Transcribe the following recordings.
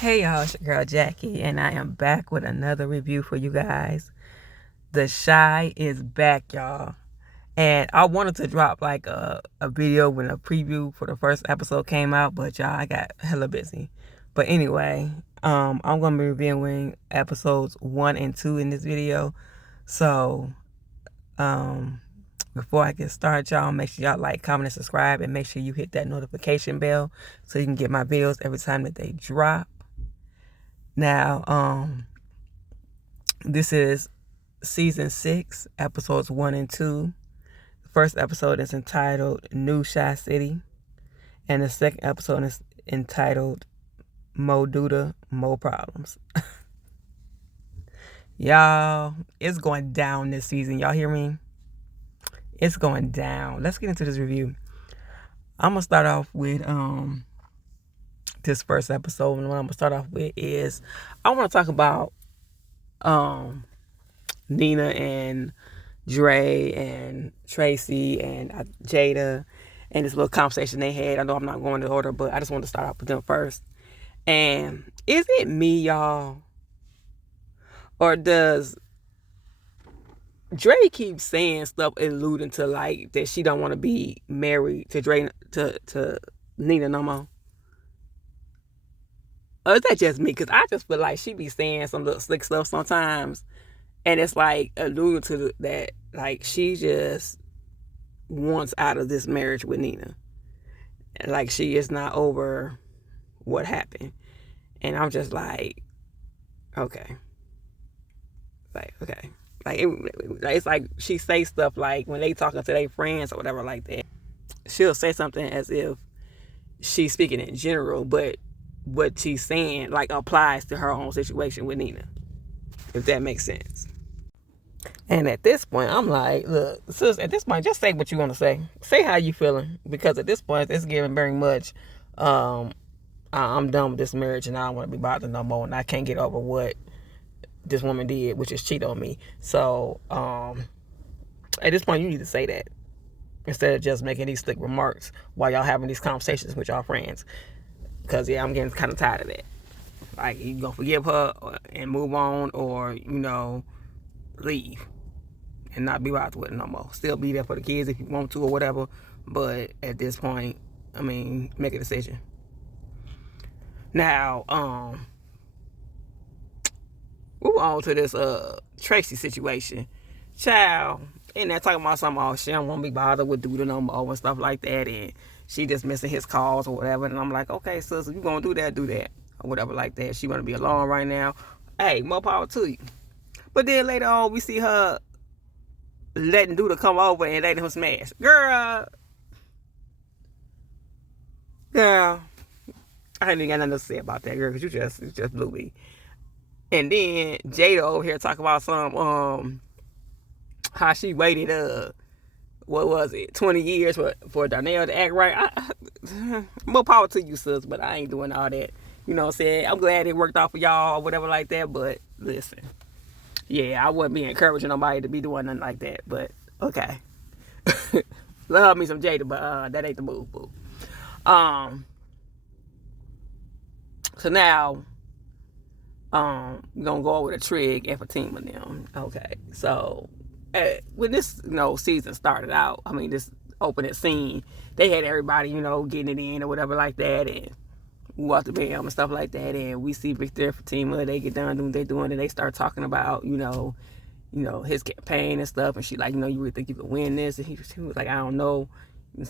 Hey y'all, it's your girl Jackie, and I am back with another review for you guys. The Chi is back, y'all. And I wanted to drop like a video when a preview for the first episode came out, but y'all, I got hella busy. But anyway, I'm gonna be reviewing episodes 1 and 2 in this video. So, before I get started, y'all, make sure y'all like, comment, and subscribe, and make sure you hit that notification bell so you can get my videos every time that they drop. Now, this is season 6, episodes 1 and 2. The first episode is entitled New Chi City, and the second episode is entitled Mo Douda, Mo Problems. Y'all, it's going down this season. Y'all hear me? It's going down. Let's get into this review. I'm gonna start off with this first episode, and what I'm gonna start off with is I want to talk about Nina and Dre and Tracy and Jada and this little conversation they had. I know I'm not going to order, but I just want to start off with them first. And is it me, y'all, or does Dre keep saying stuff alluding to like that she don't want to be married to Dre to Nina no more? Or is that just me? Because I just feel like she be saying some little slick stuff sometimes, and it's like alluding to that, like she just wants out of this marriage with Nina. And like she is not over what happened. And I'm just like, okay. Like, okay. It's like she say stuff like when they talking to their friends or whatever like that. She'll say something as if she's speaking in general, but what she's saying like applies to her own situation with Nina. If that makes sense. And at this point, I'm like, look, sis, at this point, just say what you want to say. Say how you feeling. Because at this point, it's giving very much, I'm done with this marriage and I don't want to be bothered no more. And I can't get over what this woman did, which is cheat on me. So, at this point, you need to say that. Instead of just making these slick remarks while y'all having these conversations with y'all friends. Because, yeah, I'm getting kind of tired of that. Like, you going to forgive her and move on, or, leave and not be bothered with it no more. Still be there for the kids if you want to or whatever, but at this point, I mean, make a decision. Now, move on to this Tracy situation. Child, and they're talking about something, oh, she don't want to be bothered with Douda no more and stuff like that, and she just missing his calls or whatever. And I'm like, okay, sis, if you gonna do that, or whatever like that. She wanna be alone right now. Hey, more power to you. But then later on, we see her letting Douda come over and letting him smash. Girl, I ain't even got nothing to say about that, girl, because you just blew me. And then Jada over here talking about some, how she waited, what was it, 20 years for Darnell to act right. More power to you, sis, but I ain't doing all that. You know what I'm saying? I'm glad it worked out for y'all or whatever like that, but listen. Yeah, I wouldn't be encouraging nobody to be doing nothing like that, but okay. Love me some Jada, but that ain't the move, boo. So now, we're gonna go over to Trig and Fatima now. Okay, so when this season started out, I mean this opening scene, they had everybody getting it in or whatever like that, and walk the bam and stuff like that, and we see Victor and Fatima, they get done doing what they doing, and they start talking about his campaign and stuff, and she like, you really think you can win this? And he was like, I don't know, you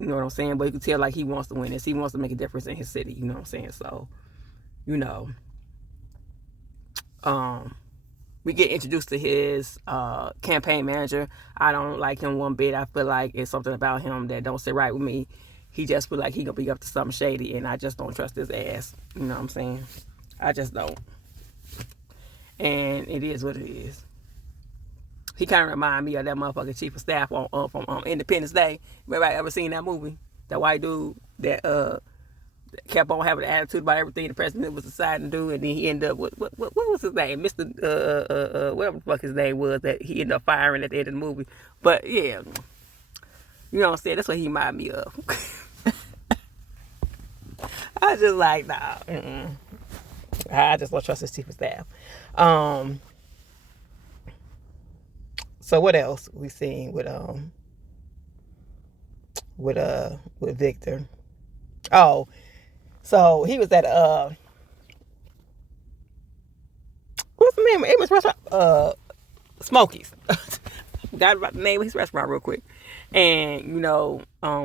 know what I'm saying, but you can tell like he wants to win this, he wants to make a difference in his city, you know what I'm saying. So we get introduced to his campaign manager. I don't like him one bit. I feel like it's something about him that don't sit right with me. He just feel like he gonna be up to something shady, and I just don't trust his ass. You know what I'm saying? I just don't. And it is what it is. He kind of remind me of that motherfucking chief of staff from Independence Day. Everybody ever seen that movie? That white dude that kept on having an attitude about everything the president was deciding to do, and then he ended up what was his name? Mr. Whatever the fuck his name was that he ended up firing at the end of the movie. But yeah, you know what I'm saying? That's what he reminded me of. I was just like, nah, I just don't trust his chief of staff. So what else we seen with Victor? Oh, so he was at what's the name of Amy's restaurant? Smokies. Forgot about the name of his restaurant real quick. And,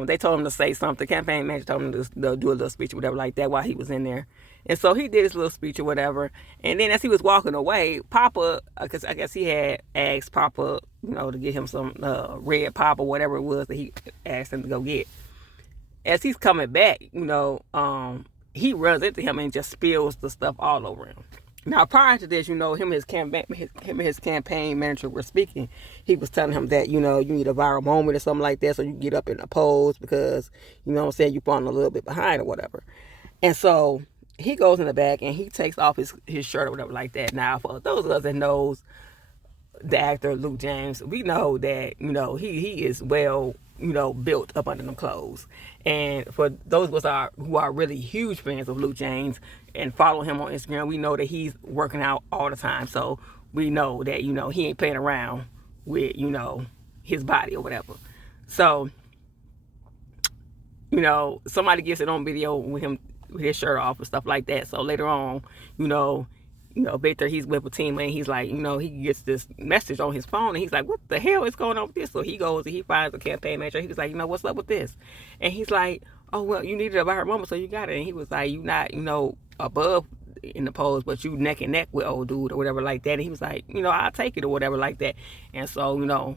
they told him to say something. The campaign manager told him to do a little speech or whatever like that while he was in there. And so he did his little speech or whatever. And then as he was walking away, Papa, because I guess he had asked Papa, to get him some red pop or whatever it was that he asked him to go get. As he's coming back, he runs into him and just spills the stuff all over him. Now, prior to this, him and his campaign manager were speaking. He was telling him that, you need a viral moment or something like that so you can get up in a pose because, you're falling a little bit behind or whatever. And so he goes in the back and he takes off his shirt or whatever like that. Now, for those of us that knows the actor Luke James, we know that, he is well, built up under them clothes. And for those of us who are really huge fans of Luke James and follow him on Instagram, we know that he's working out all the time. So we know that, he ain't playing around with, his body or whatever. So, somebody gets it on video with him with his shirt off and stuff like that. So later on, Victor, he's with Fatima, and he's like, he gets this message on his phone, and he's like, what the hell is going on with this? So he goes and he finds the campaign manager. He was like, what's up with this? And he's like, oh, well, you needed a viral moment, so you got it. And he was like, you not, above in the pose, but you neck and neck with old dude or whatever like that. And he was like, I'll take it or whatever like that. And so,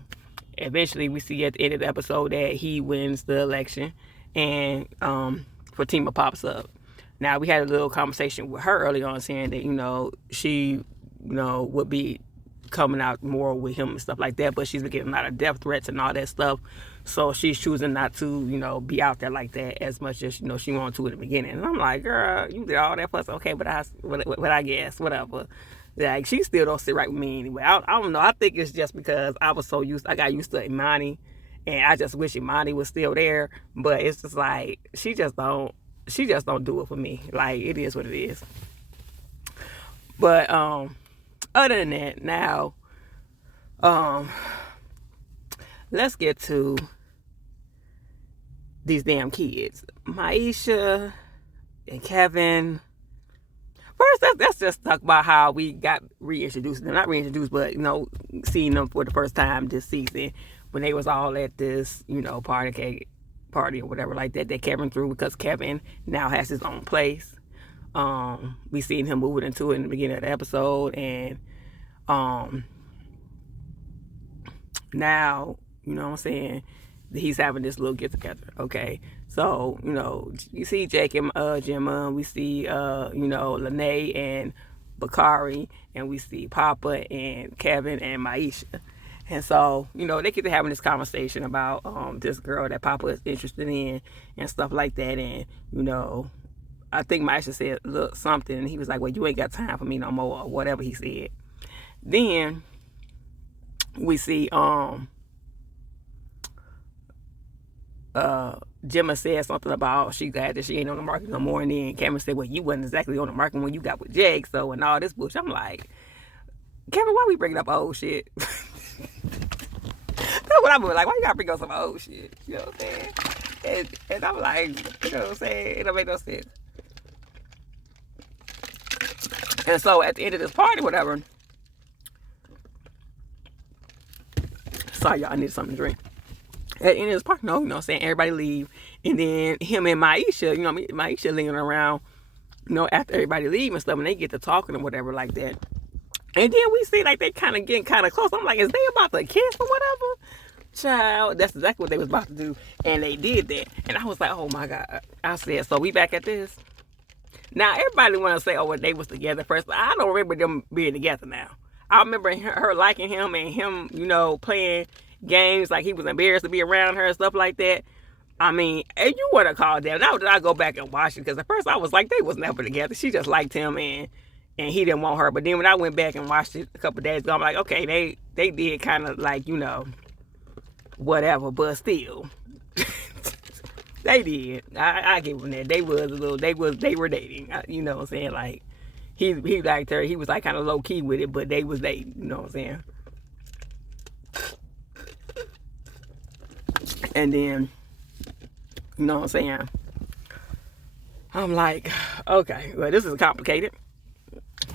eventually we see at the end of the episode that he wins the election, and Fatima pops up. Now, we had a little conversation with her early on saying that, she, would be coming out more with him and stuff like that, but she's been getting a lot of death threats and all that stuff. So she's choosing not to, be out there like that as much as, she wanted to in the beginning. And I'm like, girl, you did all that for us. Okay, but I guess, whatever. Like, she still don't sit right with me anyway. I don't know. I think it's just because I got used to Imani, and I just wish Imani was still there. But it's just like, she just don't do it for me. Like, it is what it is. But other than that, now let's get to these damn kids, Maisha and Kevin. First, let's just talk about how we got reintroduced. Not reintroduced, but seeing them for the first time this season when they was all at this party or whatever like that Kevin threw, because Kevin now has his own place. We seen him moving into it in the beginning of the episode, and now, what I'm saying, he's having this little get together. Okay, so you see Jake and Gemma, we see Lene and Bakari, and we see Papa and Kevin and Maisha. And so, they get to having this conversation about this girl that Papa is interested in and stuff like that. And, I think Maisha said, look, something. And he was like, well, you ain't got time for me no more, or whatever he said. Then we see Gemma said something about she glad that she ain't on the market no more. And then Cameron said, well, you wasn't exactly on the market when you got with Jake. So, and all this bullshit. I'm like, Kevin, why we bringing up old shit? That's what I'm like. Why you gotta bring up some old shit? You know what I'm saying? And I'm like, what I'm saying? It don't make no sense. And so at the end of this party, whatever. Sorry, y'all, I need something to drink. At the end of this party, what I'm saying? Everybody leave. And then him and Maisha, Maisha leaning around, after everybody leave and stuff, and they get to talking or whatever like that. And then we see like they kind of getting kind of close. I'm like, is they about to kiss or whatever? Child, that's exactly what they was about to do. And they did that. And I was like, oh my God. I said, so we back at this? Now, everybody want to say, oh, well, they was together first. But I don't remember them being together now. I remember her liking him and him, playing games like he was embarrassed to be around her and stuff like that. I mean, and you would have called that. Now I go back and watch it, because at first I was like, they was never together. She just liked him and he didn't want her. But then when I went back and watched it a couple of days ago, I'm like, okay, they did kind of like, whatever, but still. They did. I give them that. They were dating. You know what I'm saying? Like, he liked her. He was like kind of low key with it, but they, you know what I'm saying? And then, you know what I'm saying? I'm like, okay, well, this is complicated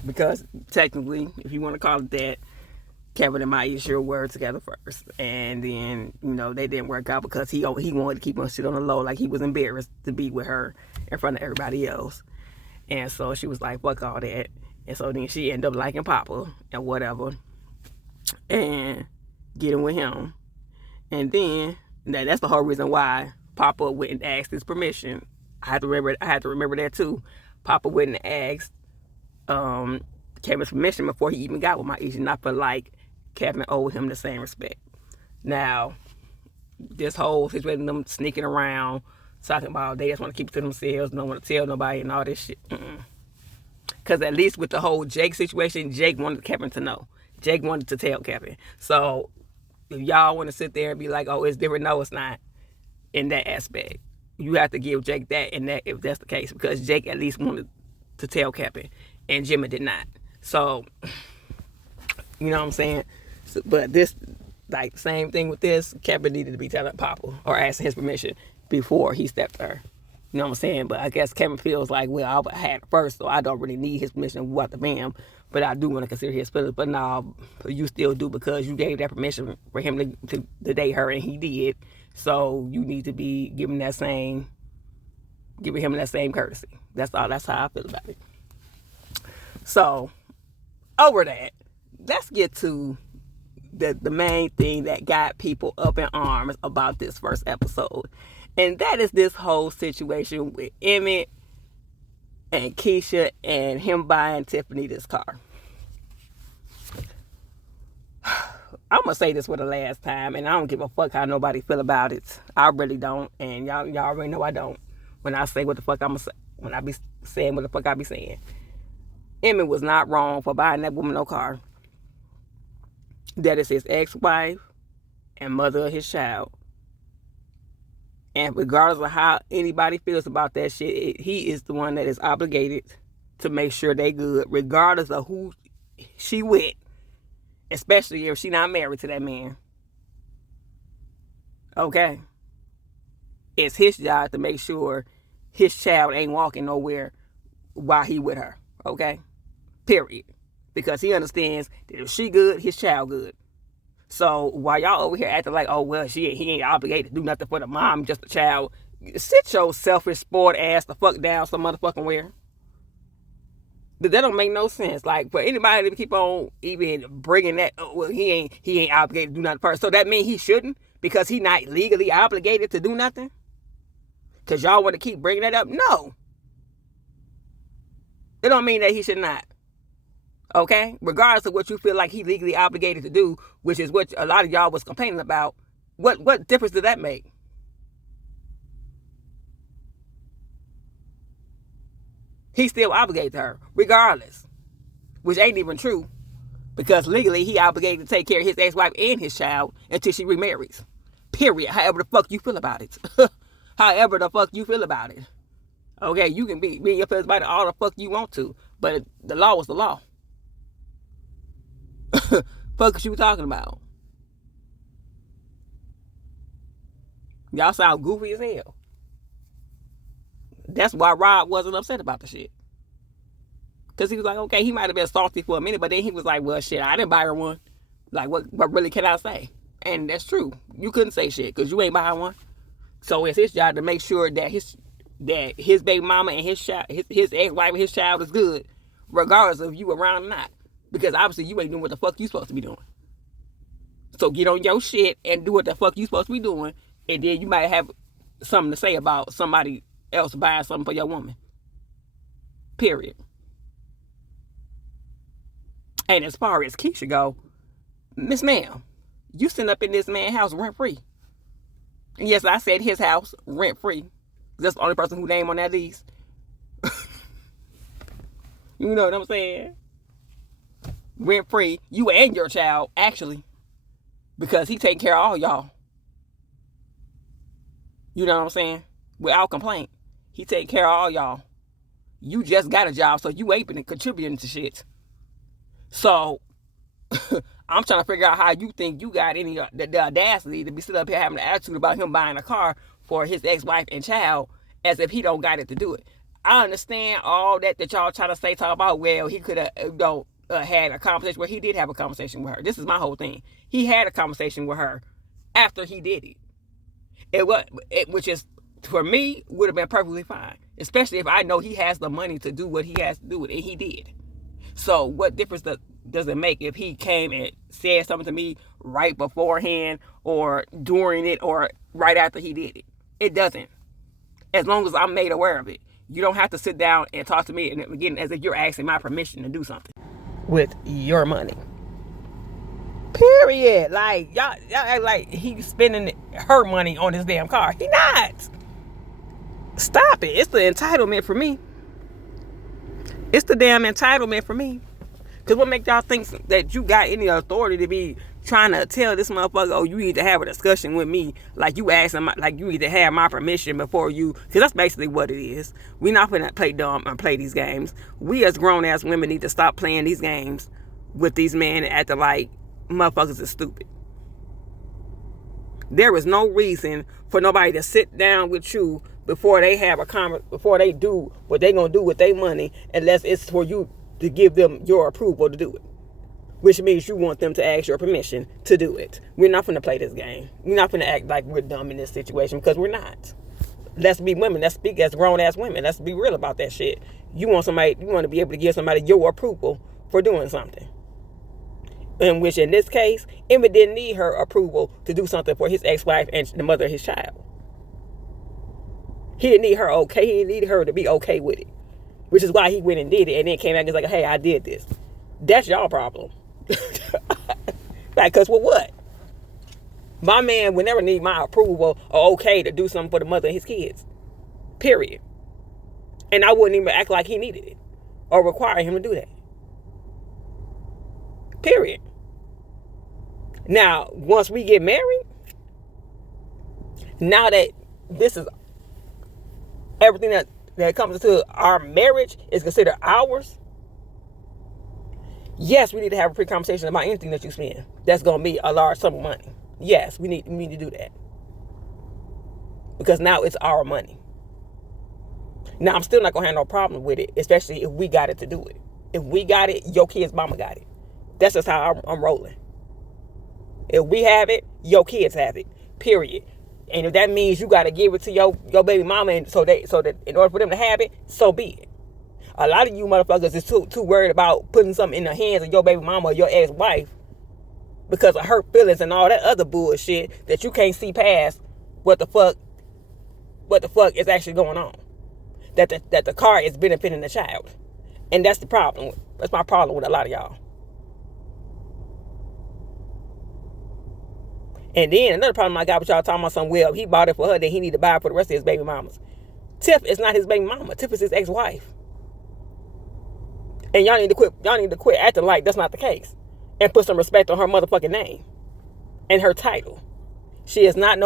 because technically, if you want to call it that, Kevin and Maya sure were together first, and then they didn't work out because he wanted to keep on shit on the low, like he was embarrassed to be with her in front of everybody else, and so she was like, fuck all that, and so then she ended up liking Papa and whatever, and getting with him, and then that's the whole reason why Papa went and asked his permission. I had to remember that too. Papa went and asked Kevin's permission before he even got with Maisha, and I feel like Kevin owed him the same respect. Now, this whole situation, them sneaking around, talking about they just want to keep it to themselves, don't want to tell nobody and all this shit. Because at least with the whole Jake situation, Jake wanted Kevin to know. Jake wanted to tell Kevin. So if y'all want to sit there and be like, oh, it's different, no, it's not in that aspect. You have to give Jake that, and that if that's the case, because Jake at least wanted to tell Kevin, and Jimmy did not. So, you know what I'm saying? So, but this, like, same thing with this, Kevin needed to be telling Papa or asking his permission before he stepped to her. You know what I'm saying? But I guess Kevin feels like, well, I had it first, so I don't really need his permission what the bam, but I do want to consider his feelings. But no, you still do, because you gave that permission for him to date her, and he did. So you need to be giving him that same courtesy. That's all. That's how I feel about it. So over that, let's get to the main thing that got people up in arms about this first episode. And that is this whole situation with Emmett and Keisha and him buying Tiffany this car. I'm going to say this for the last time, and I don't give a fuck how nobody feel about it. I really don't, and y'all already know I don't. When I say what the fuck I'm going to say, when I be saying what the fuck I be saying. Emmett was not wrong for buying that woman no car. That is his ex-wife and mother of his child. And regardless of how anybody feels about that shit, he is the one that is obligated to make sure they good, regardless of who she with, especially if she not married to that man. Okay? It's his job to make sure his child ain't walking nowhere while he with her. Okay? Period. Because he understands that if she good, his child good. So while y'all over here acting like, oh, well, he ain't obligated to do nothing for the mom, just the child, sit your selfish sport ass the fuck down some motherfucking where. That don't make no sense. Like, for anybody to keep on even bringing that, oh, well, he ain't obligated to do nothing first. So that means he shouldn't, because he not legally obligated to do nothing? Because y'all want to keep bringing that up? No. It don't mean that he should not. Okay? Regardless of what you feel like he legally obligated to do, which is what a lot of y'all was complaining about, what difference did that make? He's still obligated to her, regardless. Which ain't even true. Because legally, he obligated to take care of his ex-wife and his child until she remarries. Period. However the fuck you feel about it. However the fuck you feel about it. Okay, you can be your feelings about it all the fuck you want to. But the law was the law. Fuck is you talking about? Y'all sound goofy as hell. That's why Rob wasn't upset about the shit. Because he was like, okay, he might have been salty for a minute, but then he was like, well, shit, I didn't buy her one. Like, what really can I say? And that's true. You couldn't say shit because you ain't buying one. So it's his job to make sure that his baby mama and his child, his ex-wife and his child is good, regardless of you around or not. Because obviously you ain't doing what the fuck you supposed to be doing. So get on your shit and do what the fuck you supposed to be doing, and then you might have something to say about somebody else buying something for your woman. Period. And as far as Keisha go, Miss Ma'am, you sitting up in this man's house rent free. And yes, I said his house rent free. That's the only person who name on that lease. You know what I'm saying? Rent free. You and your child, actually. Because he taking care of all y'all. You know what I'm saying? Without complaint. He taking care of all y'all. You just got a job, so you ain't been contributing to shit. So I'm trying to figure out how you think you got any the audacity to be sitting up here having an attitude about him buying a car for his ex-wife and child as if he don't got it to do it. I understand all that y'all trying to talk about. Well, he could have had a conversation where he did have a conversation with her. This is my whole thing. He had a conversation with her after he did it. Which is, for me, would have been perfectly fine. Especially if I know he has the money to do what he has to do, and he did. So what difference does it make if he came and said something to me right beforehand or during it or right after he did it? It doesn't. As long as I'm made aware of it. You don't have to sit down and talk to me, and again, as if you're asking my permission to do something with your money. Period. Like, y'all act like he's spending her money on his damn car. He not. Stop it. It's the entitlement for me. It's the damn entitlement for me. Because what make y'all think that you got any authority to be trying to tell this motherfucker, oh, you need to have a discussion with me, like you asking, like you need to have my permission before you, because that's basically what it is. We not gonna play dumb and play these games. We as grown-ass women need to stop playing these games with these men and acting like motherfuckers is stupid. There is no reason for nobody to sit down with you before they have before they do what they gonna do with their money, unless it's for you to give them your approval to do it. Which means you want them to ask your permission to do it. We're not gonna play this game. We're not gonna act like we're dumb in this situation, because we're not. Let's be women. Let's speak as grown-ass women. Let's be real about that shit. You want to be able to give somebody your approval for doing something. In which, in this case, Emmett didn't need her approval to do something for his ex-wife and the mother of his child. He didn't need her okay. He didn't need her to be okay with it. Which is why he went and did it, and then came back and was like, hey, I did this. That's y'all problem. Like, because for what? My man would never need my approval or okay to do something for the mother of his kids. Period. And I wouldn't even act like he needed it or require him to do that. Period. Now, once we get married, now that this is everything that comes into our marriage is considered ours, yes, we need to have a pre-conversation about anything that you spend. That's going to be a large sum of money. Yes, we need to do that. Because now it's our money. Now, I'm still not going to have no problem with it, especially if we got it to do it. If we got it, your kid's mama got it. That's just how I'm rolling. If we have it, your kids have it. Period. And if that means you got to give it to your baby mama, and so that in order for them to have it, so be it. A lot of you motherfuckers is too worried about putting something in the hands of your baby mama or your ex-wife because of hurt feelings and all that other bullshit that you can't see past what the fuck is actually going on. That the car is benefiting the child. And that's the problem. That's my problem with a lot of y'all. And then another problem I got with y'all talking about something, well, he bought it for her, then he need to buy it for the rest of his baby mamas. Tiff is not his baby mama. Tiff is his ex-wife. And y'all need to quit acting like that's not the case. And put some respect on her motherfucking name. And her title. She is not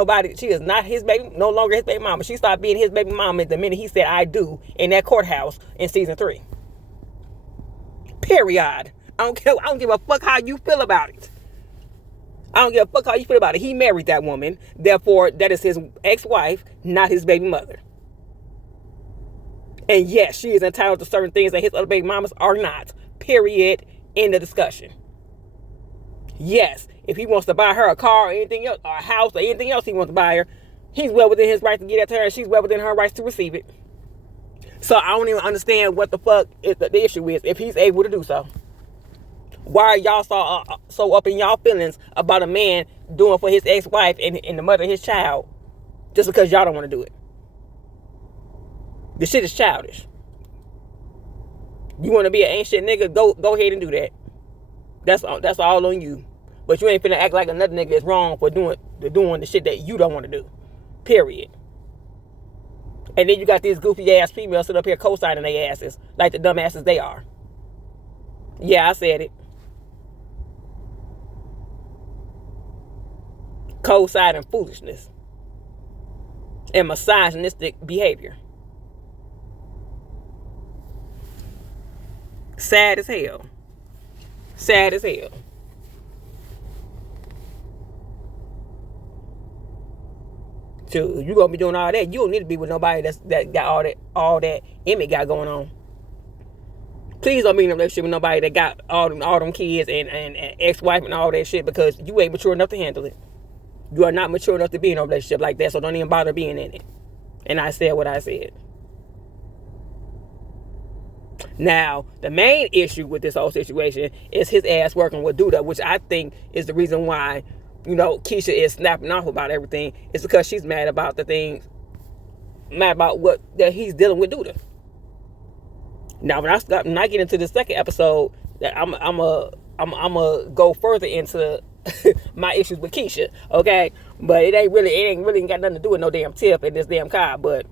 his baby, no longer his baby mama. She stopped being his baby mama the minute he said I do in that courthouse in season 3. Period. I don't give a fuck how you feel about it. I don't give a fuck how you feel about it. He married that woman. Therefore, that is his ex-wife, not his baby mother. And yes, she is entitled to certain things that his other baby mamas are not. Period. End of discussion. Yes, if he wants to buy her a car or anything else, or a house or anything else he wants to buy her, he's well within his right to get that to her, and she's well within her rights to receive it. So I don't even understand what the fuck the issue is if he's able to do so. Why are y'all so up in y'all feelings about a man doing for his ex-wife and the mother of his child just because y'all don't want to do it? The shit is childish. You want to be an ancient nigga? Go ahead and do that. That's all on you. But you ain't finna act like another nigga is wrong for doing the shit that you don't want to do. Period. And then you got these goofy ass females sit up here co-signing their asses like the dumb asses they are. Yeah, I said it. Co-signing foolishness and misogynistic behavior. Sad as hell. Sad as hell. So you gonna be doing all that. You don't need to be with nobody that got all that Emmett got going on. Please don't be in a relationship with nobody that got all them kids and ex-wife and all that shit, because you ain't mature enough to handle it. You are not mature enough to be in a relationship like that, so don't even bother being in it. And I said what I said. Now, the main issue with this whole situation is his ass working with Douda, which I think is the reason why, Keisha is snapping off about everything. It's because she's mad about what that he's dealing with Douda. Now, when I get into the second episode, that I'm a go further into my issues with Keisha, okay? But it ain't really got nothing to do with no damn tip in this damn car. But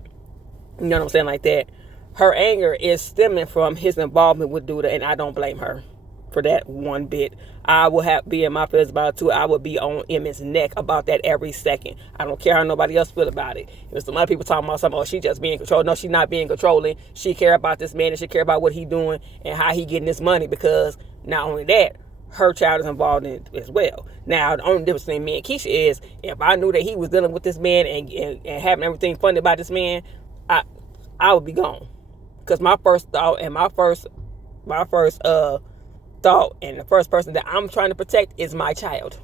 you know what I'm saying, like that. Her anger is stemming from his involvement with Douda, and I don't blame her for that one bit. I will be in my feelings about it too. I would be on Emmett's neck about that every second. I don't care how nobody else feel about it. There's some other people talking about something, she just being controlled. No, she's not being controlling. She care about this man, and she care about what he doing and how he getting this money, because not only that, her child is involved in it as well. Now, the only difference between me and Keisha is, if I knew that he was dealing with this man and having everything funded by this man, I would be gone. Because my first thought and my first thought and the first person that I'm trying to protect is my child.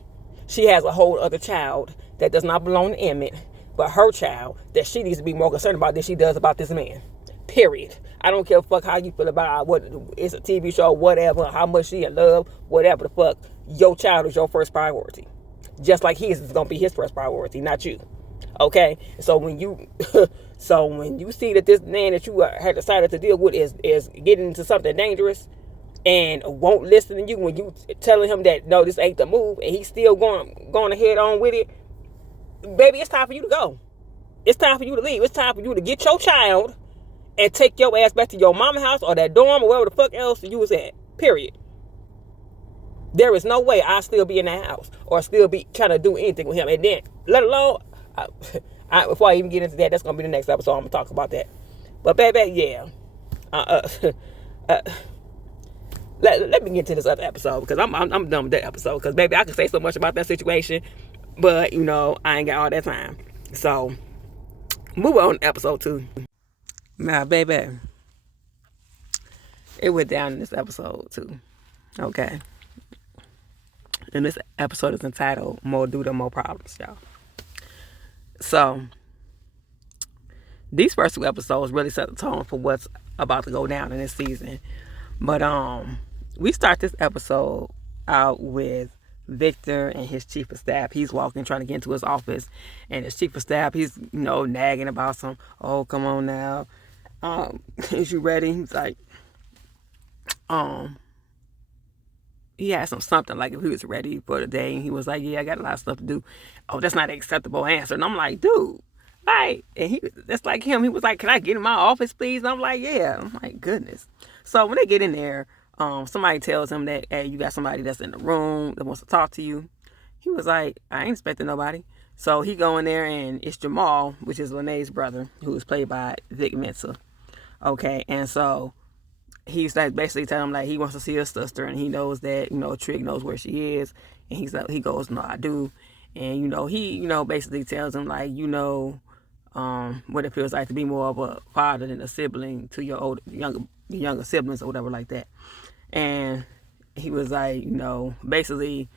She has a whole other child that does not belong to Emmett, but her child that she needs to be more concerned about than she does about this man. Period. I don't give a fuck how you feel about what it's a TV show, whatever, how much she in love, whatever the fuck. Your child is your first priority. Just like his is gonna be his first priority, not you. Okay? So when you see that this man that you had decided to deal with is getting into something dangerous and won't listen to you when you telling him that no, this ain't the move, and he's still going ahead on with it, baby, it's time for you to go. It's time for you to leave. It's time for you to get your child and take your ass back to your mama house or that dorm or wherever the fuck else you was at. Period. There is no way I'll still be in that house or still be trying to do anything with him. And then, let alone, before I even get into that, that's going to be the next episode. I'm going to talk about that. But, baby, yeah. Let me get to this other episode, because I'm done with that episode. Because, baby, I can say so much about that situation, but, I ain't got all that time. So, move on to episode 2. Now, baby, it went down in this episode, too. Okay. And this episode is entitled More Douda, More Problems, y'all. So, these first 2 episodes really set the tone for what's about to go down in this season. But we start this episode out with Victor and his chief of staff. He's walking, trying to get into his office, and his chief of staff, he's nagging about some. Oh, come on now, is you ready? He's like, he asked him something like if he was ready for the day, and he was like, yeah, I got a lot of stuff to do. Oh, that's not an acceptable answer. And I'm like, dude, like, and that's like him. He was like, can I get in my office, please? And I'm like, yeah. I'm like, goodness. So when they get in there, somebody tells him that, hey, you got somebody that's in the room that wants to talk to you. He was like, I ain't expecting nobody. So he go in there, and it's Jamal, which is Lene's brother, who is played by Vic Mensa. Okay, and so he's like basically telling him like he wants to see his sister, and he knows that Trig knows where she is, and he goes, no, I do, and he basically tells him like what it feels like to be more of a father than a sibling to your younger siblings or whatever like that. And he was like, basically,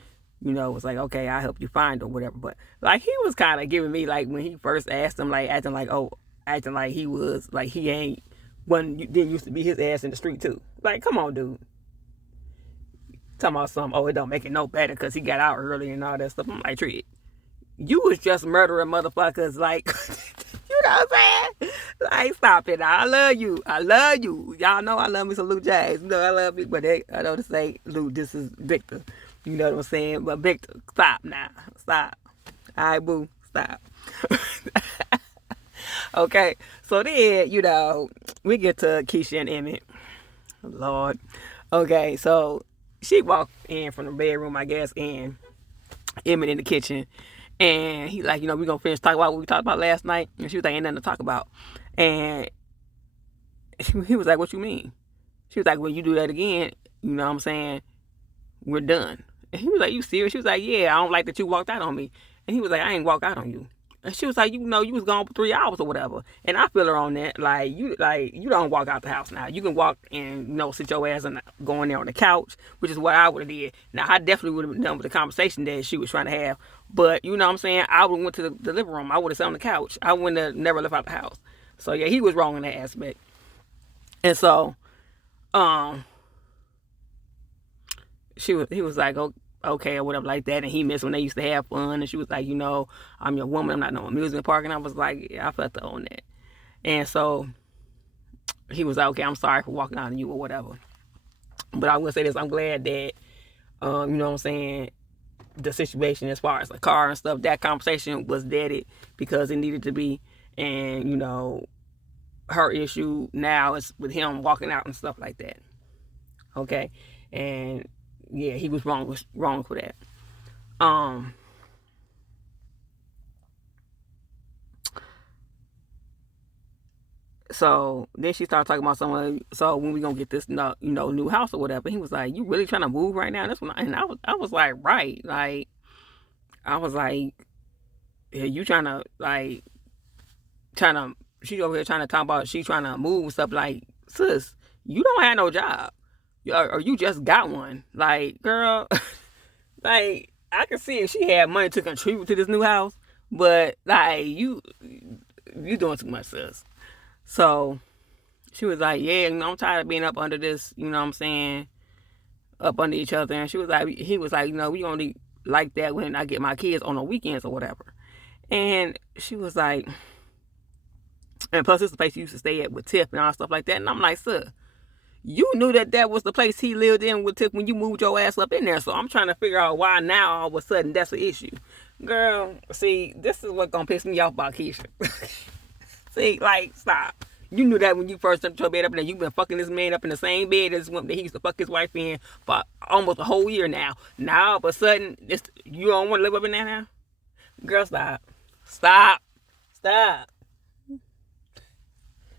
was like, okay, I'll help you find or whatever. But like he was kind of giving me like when he first asked him, like acting like he was like he ain't didn't used to be his ass in the street too. Like, come on, dude. Talking about something, it don't make it no better because he got out early and all that stuff. I'm like, Trig, you was just murdering motherfuckers, like, you know what I'm saying? Like, stop it. I love you. Y'all know I love me some Luke James. I love you, but I don't say, Luke, this is Victor. You know what I'm saying? But Victor, stop now. Stop. All right, boo, stop. Okay, so then, we get to Keisha and Emmett. Lord. Okay, so she walked in from the bedroom, I guess, and Emmett in the kitchen. And he like, we gonna finish talking about what we talked about last night. And she was like, ain't nothing to talk about. And he was like, what you mean? She was like, well, you do that again, you know what I'm saying? We're done. And he was like, you serious? She was like, yeah, I don't like that you walked out on me. And he was like, I ain't walk out on you. And she was like, you know, you was gone for 3 hours or whatever. And I feel her on that. Like you don't walk out the house now. You can walk and, you know, sit your ass and go in there on the couch, which is what I would have did. Now, I definitely would have done with the conversation that she was trying to have. But, you know what I'm saying? I would have went to the living room. I would have sat on the couch. I wouldn't have never left out the house. So, yeah, he was wrong in that aspect. And so, he was like, okay, or whatever like that. And he missed when they used to have fun. And she was like, you know, I'm your woman. I'm not no amusement park. And I was like, yeah, I felt her on that. And so he was like, okay, I'm sorry for walking out on you or whatever. But I will say this, I'm glad that, you know what I'm saying, the situation as far as the car and stuff, that conversation was deaded because it needed to be. And, you know, her issue now is with him walking out and stuff like that. Okay? And yeah, he was wrong for that. So then she started talking about someone. So when we gonna get this, you know, new house or whatever? He was like, "You really trying to move right now?" That's when, and I was like, right, like, I was like, yeah, you trying to She's over here trying to talk about she trying to move and stuff. Like, sis, you don't have no job, or you just got one. Like, girl, like I can see if she had money to contribute to this new house, but like you doing too much, sis. So she was like, yeah, you know, I'm tired of being up under this, you know what I'm saying, up under each other. And he was like, you know, we only like that when I get my kids on the weekends or whatever. And she was like, and plus this is the place you used to stay at with Tiff and all stuff like that. And I'm like, sir, you knew that was the place he lived in with Tiff when you moved your ass up in there. So I'm trying to figure out why now all of a sudden that's an issue. Girl, see, this is what's gonna piss me off about Keisha. See, like, stop. You knew that when you first took your bed up in there. You've been fucking this man up in the same bed as that he used to fuck his wife in for almost a whole year now. Now, all of a sudden, you don't want to live up in there now? Girl, stop. Stop. Stop.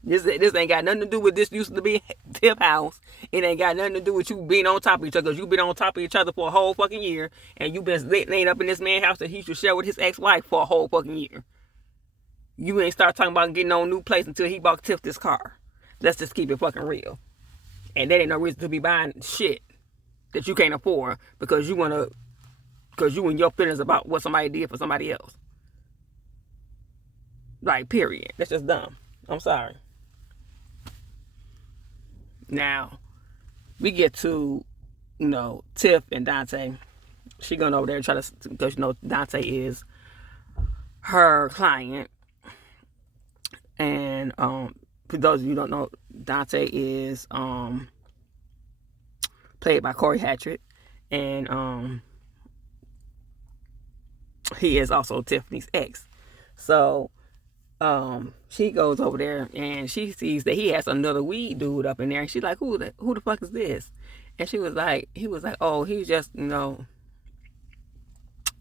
This ain't got nothing to do with this used to be Tiff house. It ain't got nothing to do with you being on top of each other, because you've been on top of each other for a whole fucking year, and you've been laying up in this man's house that he should share with his ex-wife for a whole fucking year. You ain't start talking about getting on a new place until he bought Tiff this car. Let's just keep it fucking real. And that ain't no reason to be buying shit that you can't afford because you and your feelings about what somebody did for somebody else. Like, period. That's just dumb. I'm sorry. Now, we get to, you know, Tiff and Dante. She going over there and try to, because, you know, Dante is her client. And for those of you who don't know, Dante is played by Corey Hatchett, and he is also Tiffany's ex. So she goes over there and she sees that he has another weed dude up in there, and she's like, who the fuck is this? And he was like, oh, he's just, you know,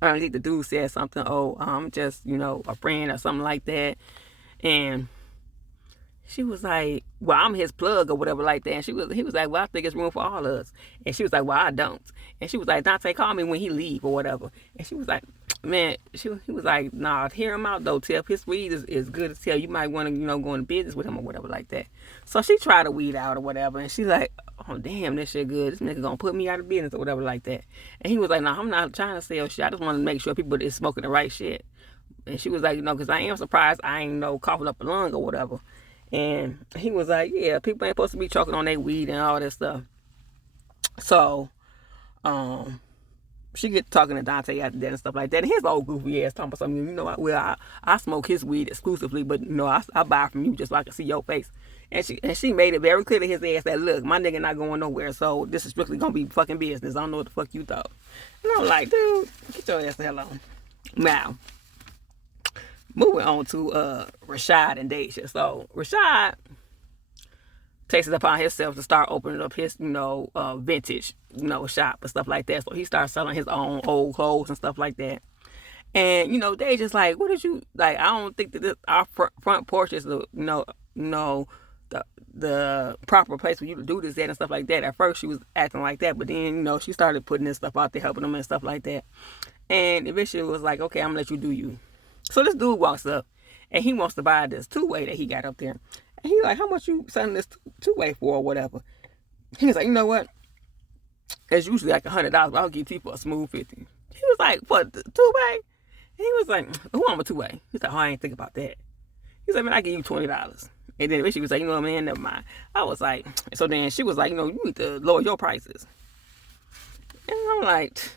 I think the dude said something, oh, I'm just, you know, a friend or something like that. And she was like, well, I'm his plug or whatever like that. And he was like, well, I think it's room for all of us. And she was like, well, I don't. And she was like, Dante, call me when he leave or whatever. And she was like, man, he was like, nah, hear him out though, Tiff. His weed is good as hell. You might want to, you know, go into business with him or whatever like that. So she tried to weed out or whatever. And she's like, oh, damn, this shit good. This nigga gonna put me out of business or whatever like that. And he was like, nah, I'm not trying to sell shit. I just want to make sure people is smoking the right shit. And she was like, you know, because I am surprised I ain't, you know, coughing up a lung or whatever. And he was like, yeah, people ain't supposed to be choking on their weed and all that stuff. So, she get talking to Dante after that and stuff like that. And his old goofy ass talking about something, you know, well, I smoke his weed exclusively, but, you know, I buy from you just so I can see your face. And she made it very clear to his ass that, look, my nigga not going nowhere, so this is strictly going to be fucking business. I don't know what the fuck you thought. And I'm like, dude, get your ass the hell on. Now, moving on to Rashad and Deja. So Rashad takes it upon himself to start opening up his, you know, vintage, you know, shop and stuff like that. So he starts selling his own old clothes and stuff like that. And, you know, Deja's like, what did you, like, I don't think that our front porch is, you know, the proper place for you to do this at and stuff like that. At first she was acting like that, but then, you know, she started putting this stuff out there, helping them and stuff like that. And eventually it was like, okay, I'm gonna let you do you. So this dude walks up and he wants to buy this two-way that he got up there. And he's like, how much you selling this two-way for or whatever? He was like, you know what? It's usually like $100, but I'll give you for a smooth 50. He was like, for the two-way? And he was like, who want a two-way? He's like, oh, I ain't think about that. He's like, man, I give you $20. And then she was like, you know what, man, never mind. I was like, so then she was like, you know, you need to lower your prices. And I'm like,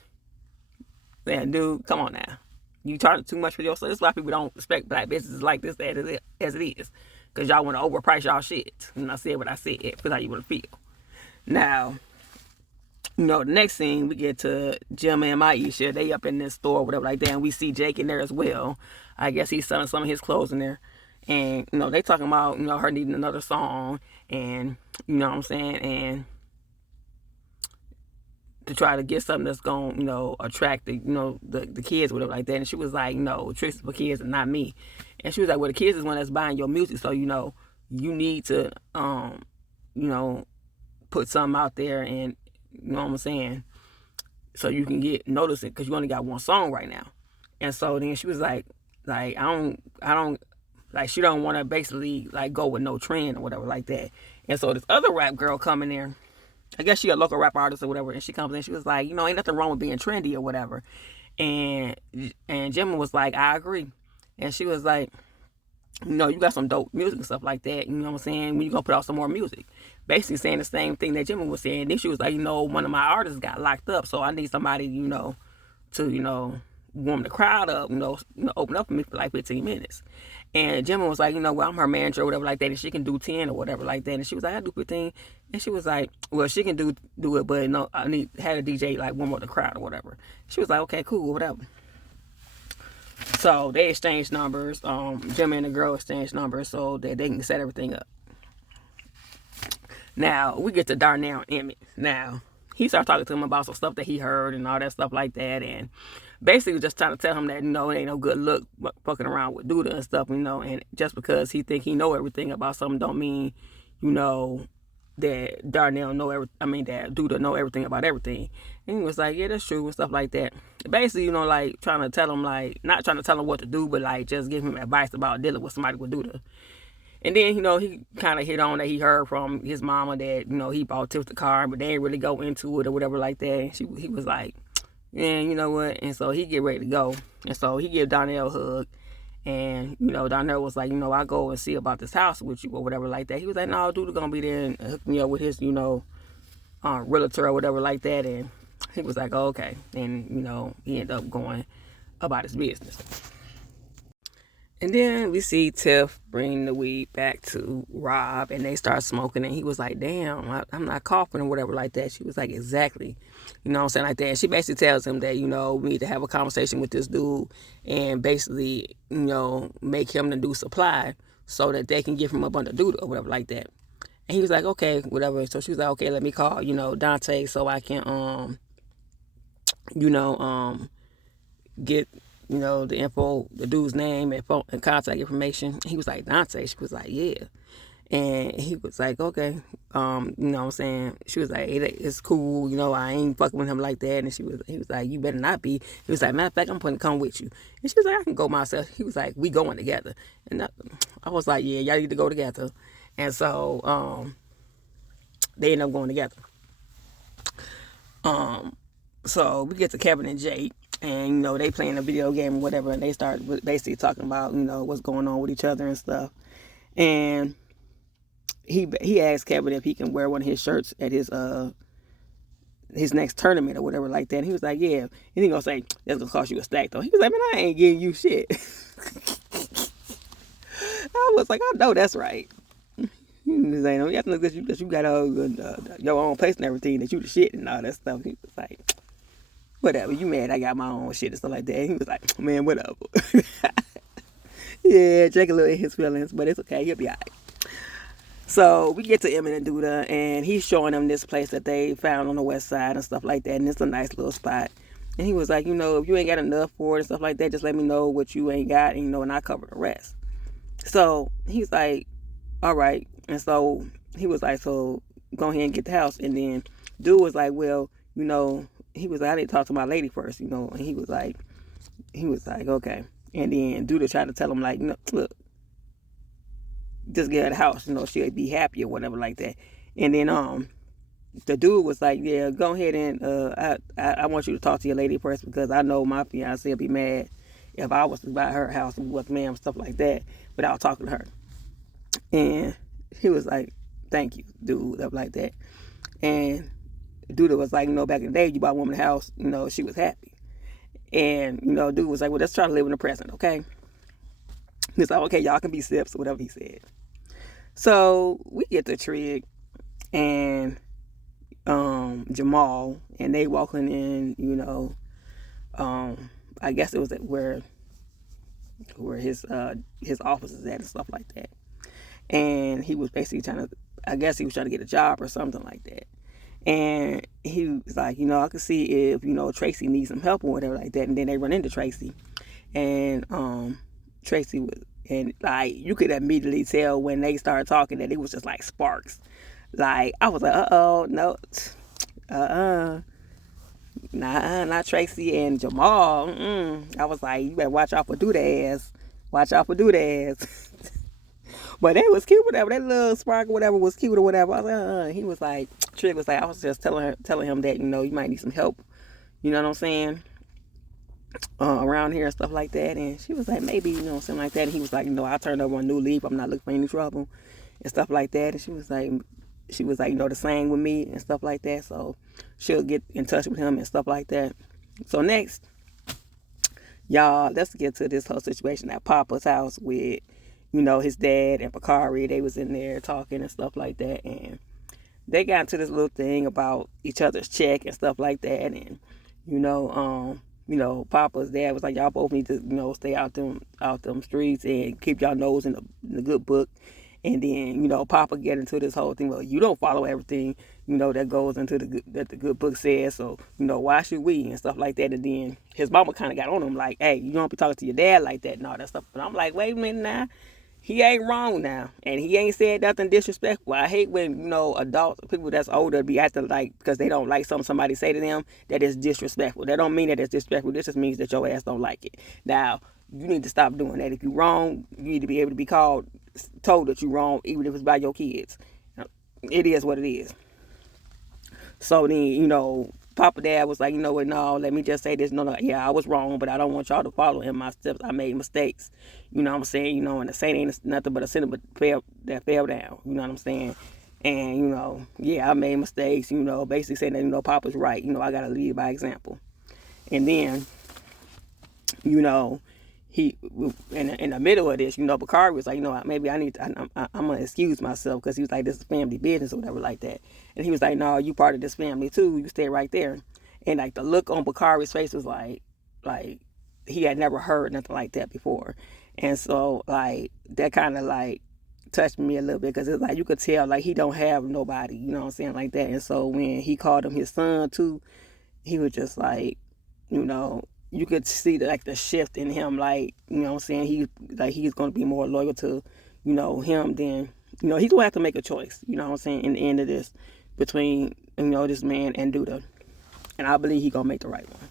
man, dude, come on now. You charge too much for yourself. That's why people don't respect black businesses like this as it is. Because y'all want to overprice y'all shit. And I said what I said. Feel how you want to feel. Now, you know, the next scene, we get to Jim and Maisha. They up in this store or whatever like that. And we see Jake in there as well. I guess he's selling some of his clothes in there. And, you know, they talking about, you know, her needing another song. And, you know what I'm saying? And to try to get something that's going to, you know, attract the, you know, the kids or whatever like that. And she was like, no, tricks for kids and not me. And she was like, well, the kids is one that's buying your music. So, you know, you need to, you know, put something out there and, you know what I'm saying? So you can get noticed it because you only got one song right now. And so then she was like, I don't, like, she don't want to basically, like, go with no trend or whatever like that. And so this other rap girl come in there, I guess she a local rap artist or whatever, and she comes in, she was like, you know, ain't nothing wrong with being trendy or whatever. And Gemma was like, I agree. And she was like, you know, you got some dope music and stuff like that, you know what I'm saying, when you gonna put out some more music. Basically saying the same thing that Gemma was saying. Then she was like, you know, one of my artists got locked up, so I need somebody, you know, to, you know, warm the crowd up, you know, open up for me for like 15 minutes. And Gemma was like, you know, well, I'm her manager or whatever like that, and she can do 10 or whatever like that. And she was like, I do 15. And she was like, well, she can do it, but no, I need had a DJ like warm up the crowd or whatever. She was like, okay, cool, whatever. So they exchanged numbers. Gemma and the girl exchanged numbers so that they can set everything up. Now we get to Darnell and Emmett. Now he started talking to him about some stuff that he heard and all that stuff like that, and basically just trying to tell him that, you know, it ain't no good look fucking around with Douda and stuff, you know, and just because he think he know everything about something don't mean, you know, that Darnell that Douda know everything about everything. And he was like, yeah, that's true and stuff like that. Basically, you know, like trying to tell him, like, not trying to tell him what to do, but like just give him advice about dealing with somebody with Douda. And then, you know, he kind of hit on that he heard from his mama that, you know, he bought Tiff the car, but they didn't really go into it or whatever like that. And he was like, yeah, you know what? And so he get ready to go. And so he give Darnell a hug. And, you know, Darnell was like, you know, I'll go and see about this house with you or whatever like that. He was like, no, dude gonna be there and hook me up with his, you know, realtor or whatever like that. And he was like, oh, okay. And, you know, he ended up going about his business. And then we see Tiff bring the weed back to Rob, and they start smoking, and he was like, damn, I'm not coughing or whatever like that. She was like, exactly. You know what I'm saying, like that. And she basically tells him that, you know, we need to have a conversation with this dude and basically, you know, make him the new supply so that they can get him up under Douda or whatever like that. And he was like, okay, whatever. So she was like, okay, let me call, you know, Dante so I can, you know, get, you know, the info, the dude's name and phone and contact information. He was like, Dante. She was like, yeah. And he was like, okay. You know what I'm saying? She was like, it's cool, you know, I ain't fucking with him like that. And he was like, you better not be. He was like, matter of fact, I'm going to come with you. And she was like, I can go myself. He was like, we going together. And I was like, yeah, y'all need to go together. And so they ended up going together. So we get to Kevin and Jake. And, you know, they playing a video game or whatever, and they start basically talking about, you know, what's going on with each other and stuff. And he asked Kevin if he can wear one of his shirts at his next tournament or whatever like that. And he was like, yeah. And he gonna say, that's gonna cost you a stack though. He was like, man, I ain't giving you shit. I was like, I know that's right. He was like, no, you have to look that you got your own place and everything, that you the shit and all that stuff. He was like, whatever, you mad I got my own shit and stuff like that. And he was like, man, whatever. Yeah, Jake a little in his feelings, but it's okay, he'll be alright. So we get to Emmett and Douda, and he's showing them this place that they found on the west side and stuff like that, and it's a nice little spot. And he was like, you know, if you ain't got enough for it and stuff like that, just let me know what you ain't got, and, you know, and I cover the rest. So he's like, all right, And so he was like, so go ahead and get the house. And then dude was like, well, he was like, I need to talk to my lady first, And he was like, okay. And then Douda tried to tell him like, look, just get her the house, she'll be happy or whatever like that. And then the dude was like, yeah, go ahead and I want you to talk to your lady first, because I know my fiance will be mad if I was to buy her house with ma'am, stuff like that, without talking to her. And he was like, thank you, dude, stuff like that. And Douda was like, back in the day, you bought a woman a house, she was happy. And, dude was like, well, let's try to live in the present, okay? He's like, okay, y'all can be sips, or whatever he said. So we get to Trig and Jamal, and they walking in, I guess it was where his office is at and stuff like that. And he was basically trying to get a job or something like that. And he was like, I could see if, Tracy needs some help or whatever like that. And then they run into Tracy. And Tracy was, and like, you could immediately tell when they started talking that it was just like sparks. Like, I was like, no, nah, not Tracy and Jamal. I was like, you better watch out for Douda ass. Watch out for Douda ass. But they was cute, whatever. That little spark or whatever was cute or whatever. I was like, he was like, Trig was like, I was just telling him that, you might need some help. You know what I'm saying? Around here and stuff like that. And she was like, maybe, something like that. And he was like, I turned over a new leaf. I'm not looking for any trouble and stuff like that. And she was like, the same with me and stuff like that. So she'll get in touch with him and stuff like that. So next, y'all, let's get to this whole situation at Papa's house with, his dad and Bakari. They was in there talking and stuff like that. And they got into this little thing about each other's check and stuff like that. And, Papa's dad was like, y'all both need to, stay out them streets and keep y'all nose in the good book. And then, Papa get into this whole thing, well, you don't follow everything, that goes into that the good book says. So, why should we and stuff like that. And then his mama kind of got on him like, hey, you don't be talking to your dad like that and all that stuff. But I'm like, wait a minute now. He ain't wrong now. And he ain't said nothing disrespectful. I hate when, adults, people that's older be acting like, because they don't like something somebody say to them, that is disrespectful. That don't mean that it's disrespectful. This just means that your ass don't like it. Now, you need to stop doing that. If you're wrong, you need to be able to be told that you're wrong, even if it's by your kids. It is what it is. So then, Papa Dad was like, what, no, let me just say this. No, yeah, I was wrong, but I don't want y'all to follow in my steps. I made mistakes. You know what I'm saying? And the saint ain't nothing but a sinner that fell down. You know what I'm saying? And, yeah, I made mistakes, basically saying that, Papa's right. I got to lead by example. And then, he in the middle of this, Bakari was like, maybe I'm gonna excuse myself, because he was like, this is family business or whatever like that. And he was like, no, you part of this family too. You stay right there. And like the look on Bakari's face was like he had never heard nothing like that before. And so like that kind of like touched me a little bit, because it's like you could tell like he don't have nobody, you know what I'm saying, like that. And so when he called him his son too, he was just like, you could see the shift in him, like, you know what I'm saying, he's going to be more loyal to, him than, he's going to have to make a choice, you know what I'm saying, in the end of this, between, this man and Douda. And I believe he's going to make the right one.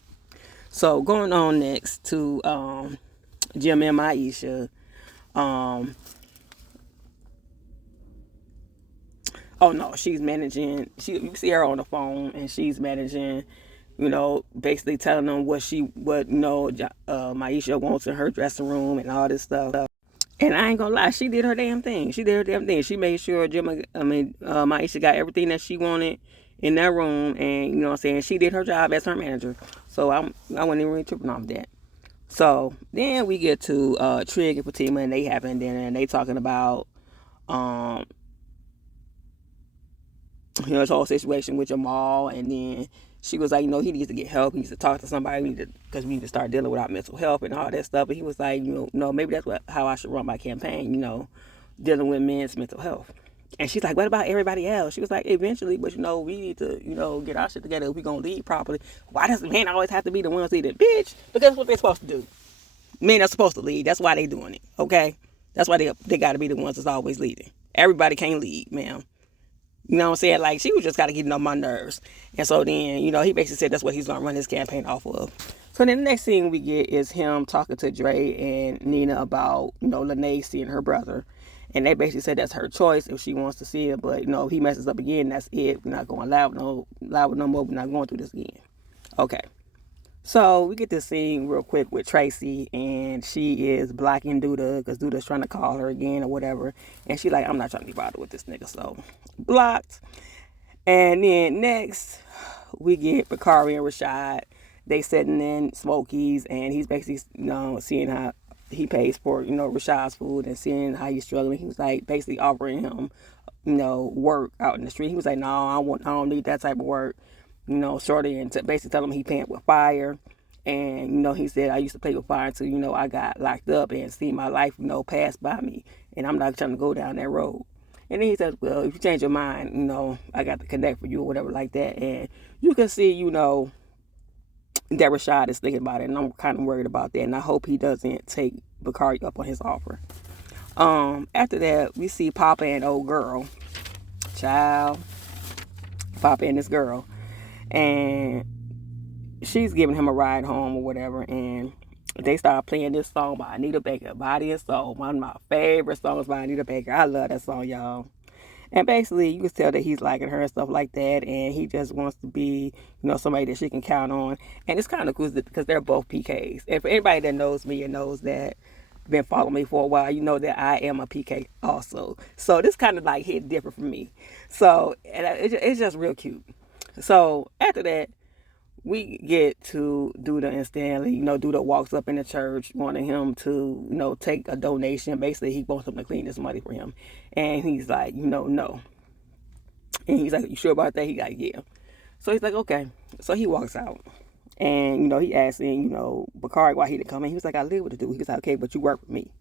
So going on next to Jim and Maisha. Oh no, she's managing, you see her on the phone, and she's managing, basically telling them what Maisha wants in her dressing room and all this stuff. And I ain't gonna lie, she did her damn thing. She made sure Maisha got everything that she wanted in that room, and you know what I'm saying, she did her job as her manager. So I wasn't even really tripping off that. So then we get to Trig and Fatima, and they having dinner, and they talking about this whole situation with Jamal. And then she was like, he needs to get help. He needs to talk to somebody, because we need to start dealing with our mental health and all that stuff. And he was like, maybe that's how I should run my campaign, dealing with men's mental health. And she's like, what about everybody else? She was like, eventually, but we need to, get our shit together if we're going to lead properly. Why does men always have to be the ones leading? Bitch, because that's what they're supposed to do. Men are supposed to lead. That's why they doing it, okay? That's why they got to be the ones that's always leading. Everybody can't lead, ma'am. You know what I'm saying? Like, she was just kind of getting on my nerves. And so then, he basically said that's what he's going to run his campaign off of. So then the next thing we get is him talking to Dre and Nina about, Lene seeing her brother. And they basically said that's her choice if she wants to see it. But, he messes up again, that's it. We're not going loud no more. We're not going through this again. Okay. So we get this scene real quick with Tracy, and she is blocking Douda because Douda's trying to call her again or whatever. And she's like, I'm not trying to be bothered with this nigga. So blocked. And then next, we get Bakari and Rashad. They sitting in Smokies, and he's basically, seeing how he pays for, Rashad's food and seeing how he's struggling. He was like basically offering him, work out in the street. He was like, no, I don't need that type of work. Shorty, and basically tell him he paying with fire. And, he said, I used to play with fire until, I got locked up and see my life, pass by me. And I'm not trying to go down that road. And then he says, well, if you change your mind, I got to connect for you or whatever like that. And you can see, that Rashad is thinking about it. And I'm kind of worried about that. And I hope he doesn't take Bakari up on his offer. After that, we see Papa and old girl. Child. Papa and this girl. And she's giving him a ride home or whatever, and they start playing this song by Anita Baker, Body and Soul, one of my favorite songs by Anita Baker. I love that song, y'all. And basically, you can tell that he's liking her and stuff like that, and he just wants to be, somebody that she can count on. And it's kind of cool because they're both PKs. And for anybody that knows me and knows that, been following me for a while, you know that I am a PK also. So this kind of like hit different for me. So and it's just real cute. So after that, we get to Douda and Stanley. Douda walks up in the church wanting him to, take a donation. Basically, he wants him to clean this money for him. And he's like, no. And he's like, you sure about that? He's like, yeah. So he's like, okay. So he walks out. And, he asked him, Bakari why he didn't come in. He was like, I live with the dude. He was like, okay, but you work with me.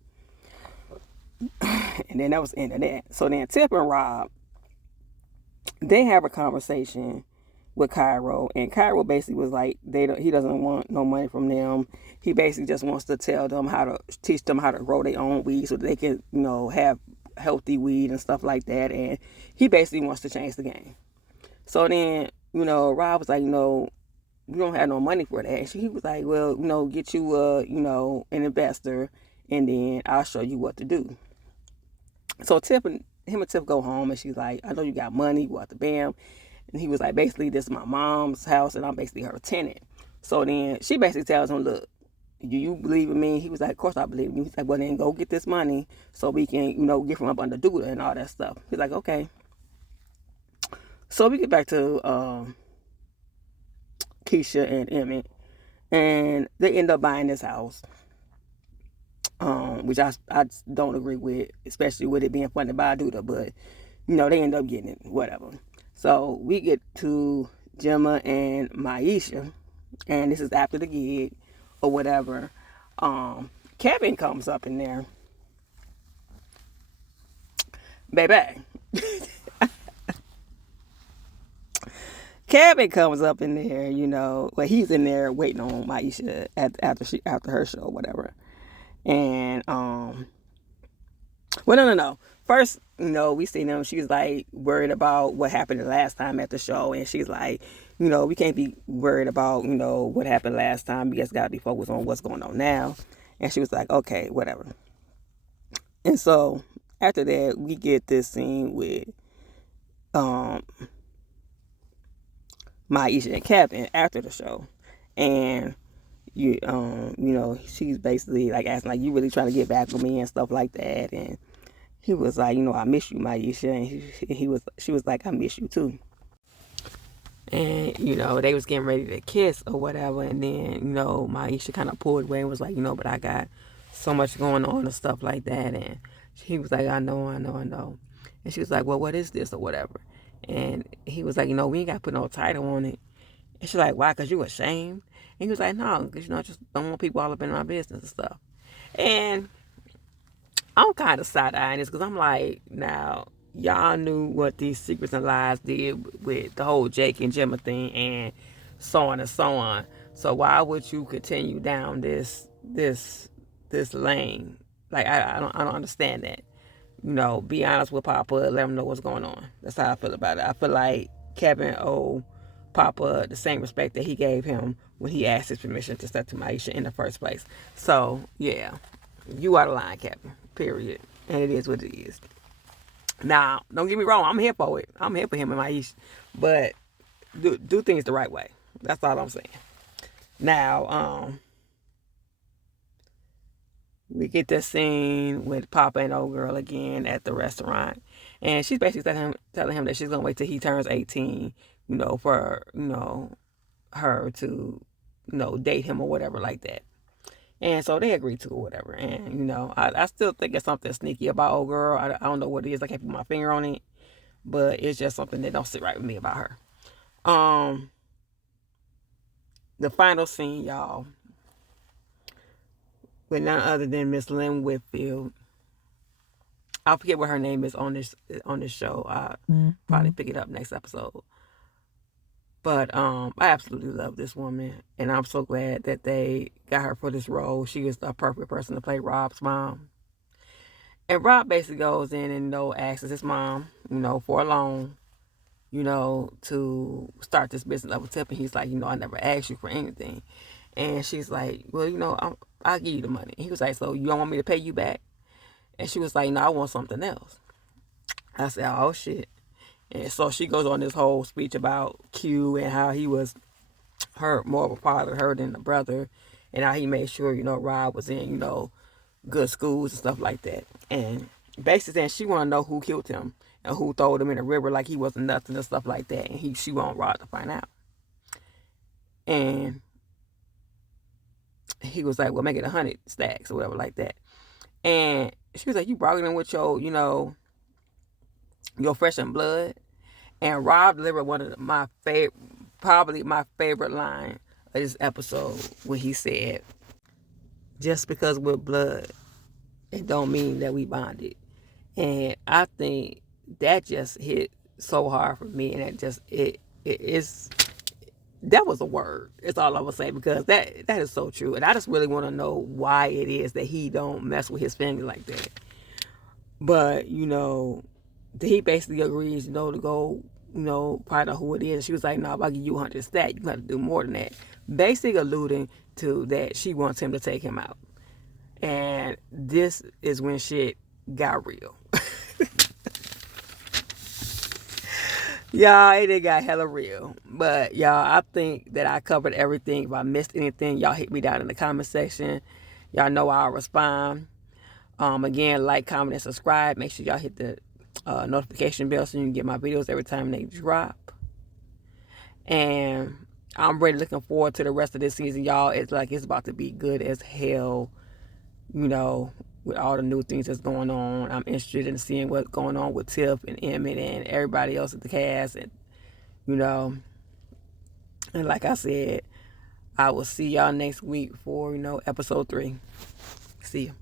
And then that was the end of that. So then Tip and Rob, they have a conversation with Cairo, and Cairo basically was like, he doesn't want no money from them. He basically just wants to teach them how to grow their own weed so that they can, have healthy weed and stuff like that. And he basically wants to change the game. So then, Rob was like, we don't have no money for that. And he was like, well, get you an investor, and then I'll show you what to do. So him and Tip go home, and she's like, I know you got money, what the bam. And he was like, basically, this is my mom's house, and I'm basically her tenant. So then she basically tells him, look, do you believe in me? He was like, of course I believe in you. He's like, well, then go get this money so we can, get from up under Douda and all that stuff. He's like, okay. So we get back to Keisha and Emmett, and they end up buying this house, which I don't agree with, especially with it being funded by Douda, but, they end up getting it, whatever. So we get to Gemma and Maisha, and this is after the gig or whatever. Kevin comes up in there. Baby. Kevin comes up in there, well, he's in there waiting on Maisha after her show or whatever. And well, no. First, we seen them. She was like worried about what happened the last time at the show, and she's like, we can't be worried about what happened last time. We just gotta be focused on what's going on now. And she was like, okay, whatever. And so after that, we get this scene with Maisha and Kevin after the show, and she's basically like asking like, you really trying to get back with me and stuff like that. And he was like, I miss you, Maisha. And she was like, I miss you too. And, they was getting ready to kiss or whatever. And then, Maisha kind of pulled away and was like, but I got so much going on and stuff like that. And he was like, I know. And she was like, well, what is this or whatever? And he was like, we ain't got to put no title on it. And she's like, why? Because you ashamed? And he was like, no, because, I just don't want people all up in my business and stuff. And I'm kind of side-eyeing this because I'm like, now, y'all knew what these secrets and lies did with the whole Jake and Gemma thing and so on and so on. So why would you continue down this lane? Like, I don't understand that. be honest with Papa, let him know what's going on. That's how I feel about it. I feel like Kevin owed Papa the same respect that he gave him when he asked his permission to step to Maisha in the first place. So, yeah, you out of line, Kevin, period. And it is what it is. Now, don't get me wrong, I'm here for it. I'm here for him and Maisha. But do things the right way. That's all I'm saying. Now, we get this scene with Papa and old girl again at the restaurant. And she's basically telling him that she's going to wait till he turns 18, for, her to, date him or whatever like that. And so they agreed to it or whatever. And, I still think it's something sneaky about old girl. I don't know what it is. I can't put my finger on it. But it's just something that don't sit right with me about her. The final scene, y'all, with none other than Miss Lynn Whitfield. I forget what her name is on this show. I'll probably pick it up next episode. But I absolutely love this woman, and I'm so glad that they got her for this role. She is the perfect person to play Rob's mom. And Rob basically goes in and asks his mom, for a loan, to start this business up with Tip. And he's like, I never asked you for anything. And she's like, well, I'll give you the money. He was like, so you don't want me to pay you back? And she was like, no, I want something else. I said, oh, shit. And so she goes on this whole speech about Q and how he was more of a father, her than a brother, and how he made sure, Rob was in, good schools and stuff like that. And basically saying she want to know who killed him and who threw him in the river like he wasn't nothing and stuff like that. And she want Rob to find out. And he was like, well, make it 100 stacks or whatever like that. And she was like, you bargaining with your, your flesh and blood. And Rob delivered one of my favorite, probably my favorite line of this episode when he said, just because we're blood, it don't mean that we bonded. And I think that just hit so hard for me. And that was a word. That's all I would say, because that is so true. And I just really want to know why it is that he don't mess with his family like that. But, he basically agrees, to go, find out who it is. She was like, no, if I give you 100 stat, you got to do more than that. Basically alluding to that she wants him to take him out. And this is when shit got real. Y'all, it got hella real. But, y'all, I think that I covered everything. If I missed anything, y'all hit me down in the comment section. Y'all know I'll respond. Again, like, comment, and subscribe. Make sure y'all hit the notification bell so you can get my videos every time they drop. And I'm really looking forward to the rest of this season, y'all. It's about to be good as hell, with all the new things that's going on. I'm interested in seeing what's going on with Tiff and Emmett and everybody else at the cast. And, and like I said, I will see y'all next week for, episode 3. See you.